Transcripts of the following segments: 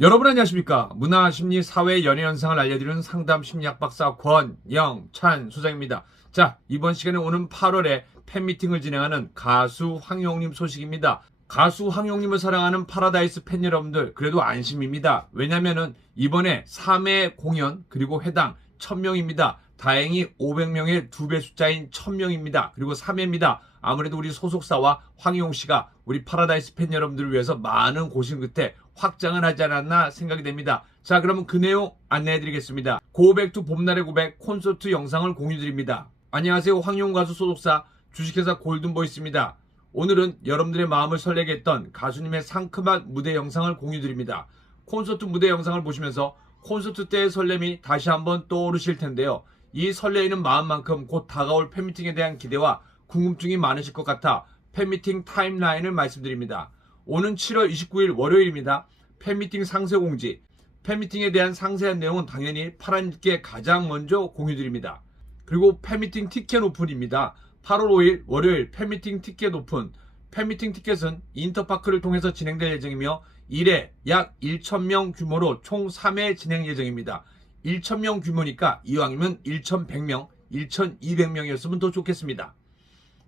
여러분 안녕하십니까? 문화, 심리, 사회, 연애 현상을 알려드리는 상담 심리학 박사 권영찬 소장입니다. 자, 이번 시간에 오는 8월에 팬미팅을 진행하는 가수 황용님 소식입니다. 가수 황용님을 사랑하는 파라다이스 팬 여러분들, 그래도 안심입니다. 왜냐면은 이번에 3회 공연, 그리고 회당 1000명입니다. 다행히 500명의 두 배 숫자인 1000명입니다. 그리고 3회입니다. 아무래도 우리 소속사와 황용 씨가 우리 파라다이스 팬 여러분들을 위해서 많은 고심 끝에 확장을 하지 않았나 생각이 됩니다. 자, 그러면 그 내용 안내해 드리겠습니다. 고백 투 봄날의 고백 콘서트 영상을 공유 드립니다. 안녕하세요. 황용 가수 소속사 주식회사 골든보이스입니다. 오늘은 여러분들의 마음을 설레게 했던 가수님의 상큼한 무대 영상을 공유 드립니다. 콘서트 무대 영상을 보시면서 콘서트 때의 설렘이 다시 한번 떠오르실 텐데요. 이 설레이는 마음만큼 곧 다가올 팬미팅에 대한 기대와 궁금증이 많으실 것 같아 팬미팅 타임라인을 말씀드립니다. 오는 7월 29일 월요일입니다. 팬미팅 상세 공지. 팬미팅에 대한 상세한 내용은 당연히 파란님께 가장 먼저 공유드립니다. 그리고 팬미팅 티켓 오픈입니다. 8월 5일 월요일 팬미팅 티켓 오픈. 팬미팅 티켓은 인터파크를 통해서 진행될 예정이며 1회 약 1,000명 규모로 총 3회 진행 예정입니다. 1,000명 규모니까 이왕이면 1,100명, 1,200명이었으면 더 좋겠습니다.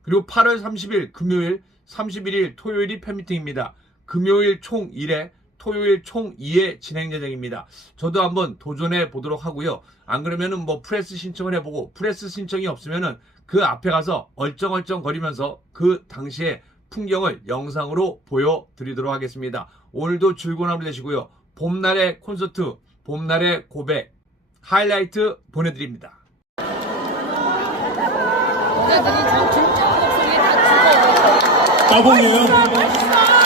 그리고 8월 30일 금요일, 31일 토요일이 팬미팅입니다. 금요일 총 1회, 토요일 총 2회 진행 예정입니다. 저도 한번 도전해 보도록 하고요. 안 그러면은 뭐 프레스 신청을 해보고 프레스 신청이 없으면은 그 앞에 가서 얼쩡얼쩡 거리면서 그 당시의 풍경을 영상으로 보여드리도록 하겠습니다. 오늘도 즐거운 하루 되시고요. 봄날의 콘서트, 봄날의 고백, 하이라이트 보내드립니다. 다 따봉이에요?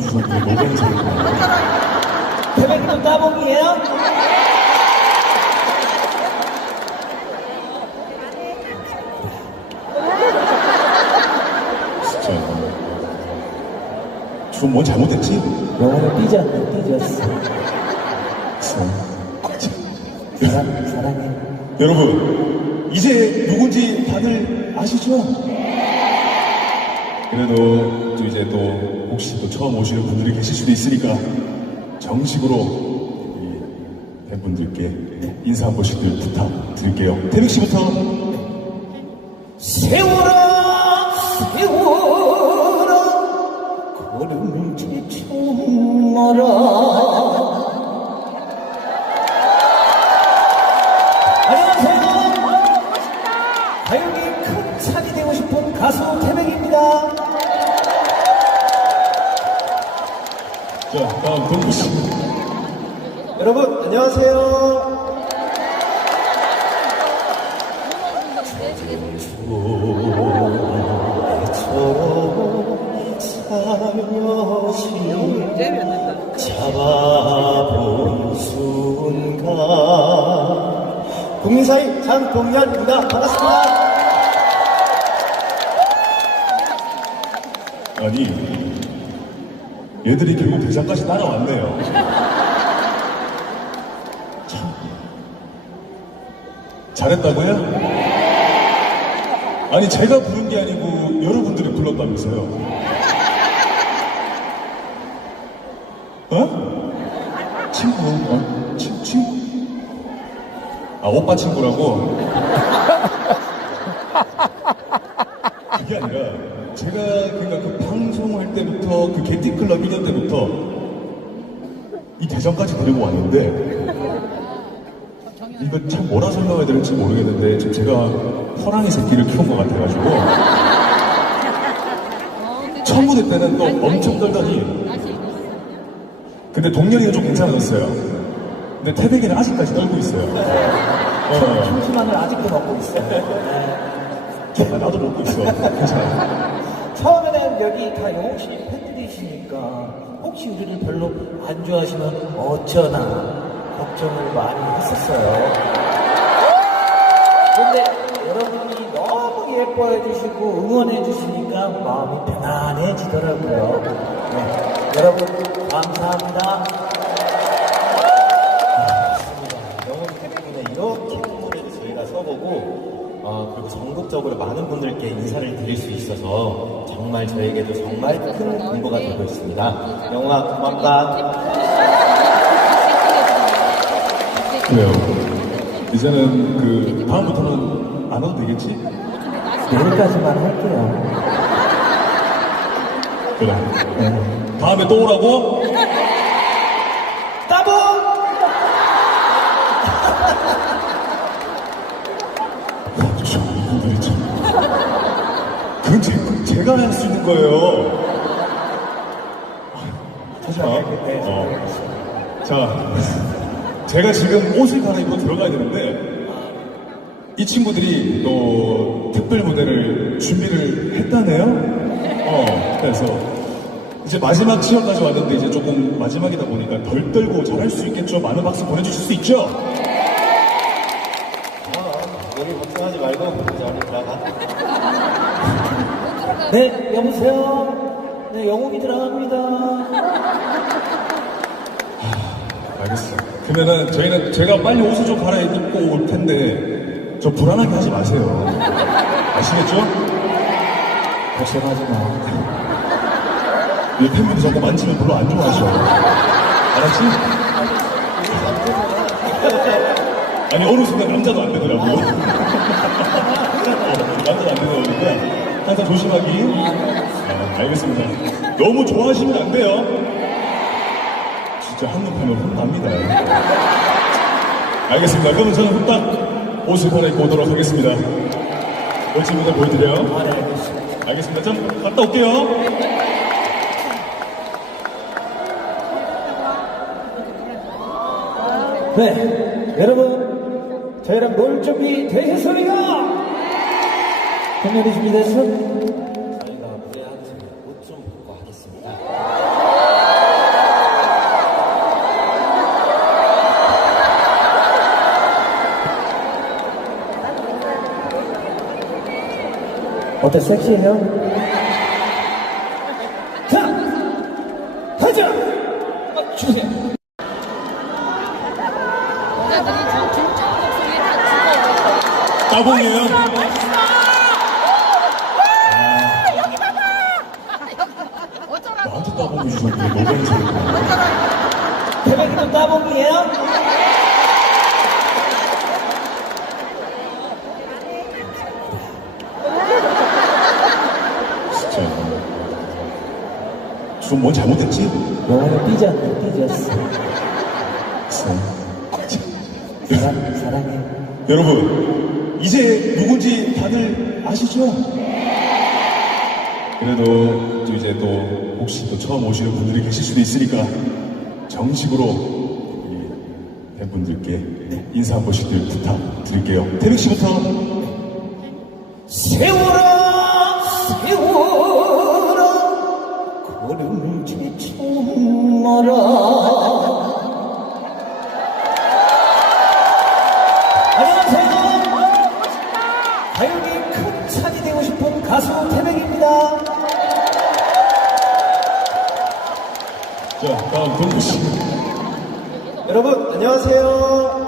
주셨는데 너무 잘했네. 태백도 따봉이에요? 진짜. 지금 뭐 잘못했지? 영어를 삐졌네, 삐졌어. 사랑, 사랑해. 여러분, 이제 누군지 다들 아시죠? 그래도 또 이제 또 혹시 또 처음 오시는 분들이 계실 수도 있으니까 정식으로 이 팬분들께 인사 한 번씩들 부탁드릴게요. 태백 씨부터 세월아, 세월아, 걸음지 청마라. 여러분, 안녕하세요. 잡아본 순간 국민사이 장동열입니다. 반갑습니다. 아니 얘들이 결국 대장까지 따라왔네요. 참 잘했다고요? 아니 제가 부른 게 아니고 여러분들이 불렀다면서요. 어? 친구? 어? 친, 친? 아 오빠 친구라고? 그게 아니라 제가 그러니까 그 방송할 때부터 그 게티클럽 1년 때부터 이 대전까지 데리고 왔는데 이거 참 뭐라 설명해야 될지 모르겠는데 지금 제가 호랑이 새끼를 키운 것 같아가지고 무대 때는 또 엄청 떨더니 근데 동렬이가 좀 괜찮아졌어요. 근데 태백이는 아직까지 떨고 있어요. 어, 청심환을 아직도 먹고 있어요. 아, 나도 먹고 있어. 괜찮아 여기 다 영웅 씨 팬들이시니까 혹시 우리를 별로 안 좋아하시면 어쩌나 걱정을 많이 했었어요. 근데 여러분이 너무 예뻐해 주시고 응원해 주시니까 마음이 편안해지더라고요. 네, 여러분 감사합니다. 아, 좋습니다. 영웅 태백이는 이렇게 한번에 저희가 서보고 어, 그리고 전국적으로 많은 분들께 인사를 드릴 수 있어서 정말 저에게도 정말 큰 공부가 되고 있습니다. 영웅아 고맙다. 그래요. 이제는 그 다음부터는 안 와도 되겠지? 내일까지만 할게요. 그래. 다음에 또 오라고? 그건 제, 제가 할 수 있는 거예요. 하지 마. 어. 자, 제가 지금 옷을 갈아입고 들어가야 되는데, 이 친구들이 또 특별 무대를 준비를 했다네요? 어, 그래서 이제 마지막 시험까지 왔는데 이제 조금 마지막이다 보니까 덜 떨고 잘할 수 있겠죠? 많은 박수 보내주실 수 있죠? 여기 걱정하지 말고 이제 들어가. 네, 여보세요? 네, 영웅이 들어갑니다. 알겠어요. 그러면은 저희는 제가 빨리 옷을 좀 갈아입고 올 텐데 저 불안하게 하지 마세요. 아시겠죠? 걱정하지 마. 이 팬분들 자꾸 만지면 별로 안 좋아하셔. 알았지? 아니 어느 순간 남자도 안 되더라고요. 남자도 안 되다 보니까 항상 조심하기. 아, 알겠습니다. 너무 좋아하시면 안 돼요. 진짜 한눈 팔면 혼납니다. 알겠습니다. 그러면 저는 후딱 옷을 갈아입고 오도록 하겠습니다. 멋진 무대 보여드려요. 알겠습니다. 좀 갔다 올게요. 네, 여러분, 저희랑 놀 준비 되셨습니까? 공연이 준비됐어? 저희가 무대한테 옷좀 벗고 하겠습니다. 어때, 섹시해요? 자, 가자! 어, 주세요. 여자들이 저 진짜 목소리 다 따봉이에요. 따봉해 주셨는데 너무 잘했다. 대박이도 따봉이에요? 진짜. 좀뭔 잘못했지? 영혼을 삐졌네, 삐졌어. 참. 사랑, 사랑해. 여러분, 이제 누군지 다들 아시죠? 그래도 또 이제 또 혹시 또 처음 오시는 분들이 계실 수도 있으니까 정식으로 이 팬분들께 인사 한 번씩들 부탁드릴게요. 태백 씨부터. 세워라, 세워 씨. 여러분 안녕하세요.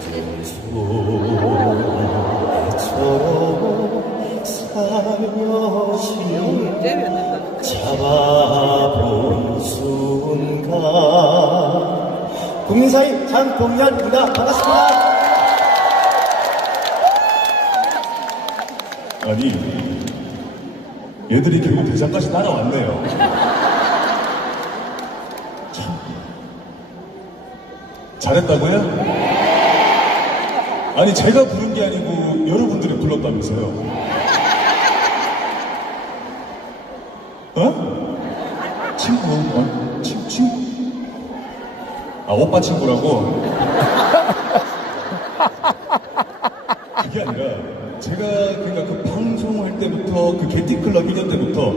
살며시 잡아본 순간 국민사인 장동열입니다. 반갑습니다. 아니 얘들이 결국 대장까지 따라왔네요. 참 잘했다고요? 아니 제가 부른 게 아니고 여러분들이 불렀다면서요. 어? 친구? 어? 친, 친구? 아 오빠 친구라고? 그게 아니라 제가 그러니까 그 방송할 때부터 그 게티클럽 1년 때부터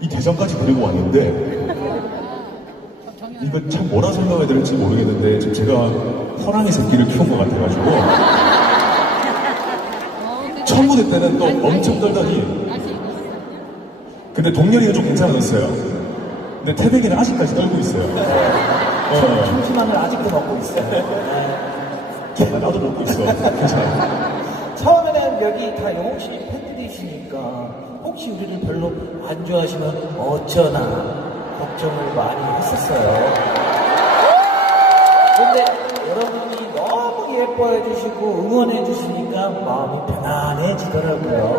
이 대전까지 데리고 왔는데 이걸 참 뭐라 설명해야 될지 모르겠는데 지금 제가 호랑이 새끼를 키운 것 같아가지고 첫 무대 때는 또 엄청 떨더니 근데 동렬이가 좀 괜찮아졌어요 근데 태백이는 아직까지 떨고 있어요 어. 참치마늘 아직도 먹고 있어요. 네. 나도 먹고 있어. 괜찮아. 처음에 는 여기 다 영웅 씨 팬들이시니까 혹시 우리를 별로 안 좋아하시면 어쩌나 걱정을 많이 했었어요. 근데 여러분이 너무 예뻐해 주시고 응원해 주시니까 마음이 편안해지더라고요.